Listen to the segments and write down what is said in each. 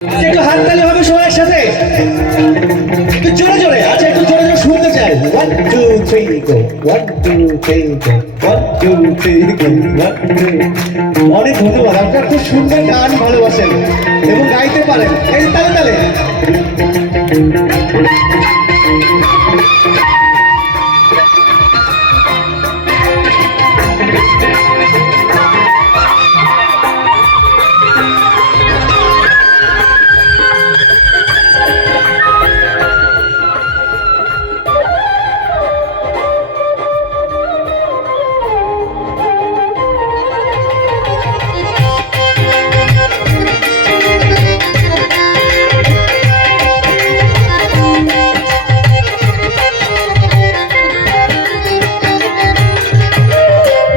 একটু হাততালি হবে সবার সাথে, একটু জোরে জোরে। আচ্ছা একটু জোরে জোরে শুনতে চাই। 1 2 3 গো, 1 2 3 গো, 1 2 3 গো, 1 2। অনেক ধন্যবাদ, আপনারা খুব সুন্দর গান ভালোবাসেন এবং গাইতে পারেন। এই তালে তালে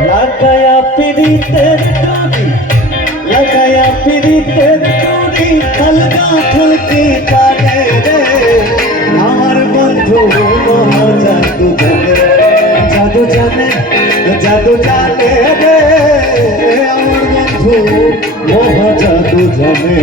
লাগায়া পিরিতের ডুরি, লাগায়া পিরিতের ডুরি, হালকা ফুলকি টানে রে আমার বন্ধু জাদু জানে, জাদু জানে, জাদু জানে রে আমার বন্ধু জাদু জানে।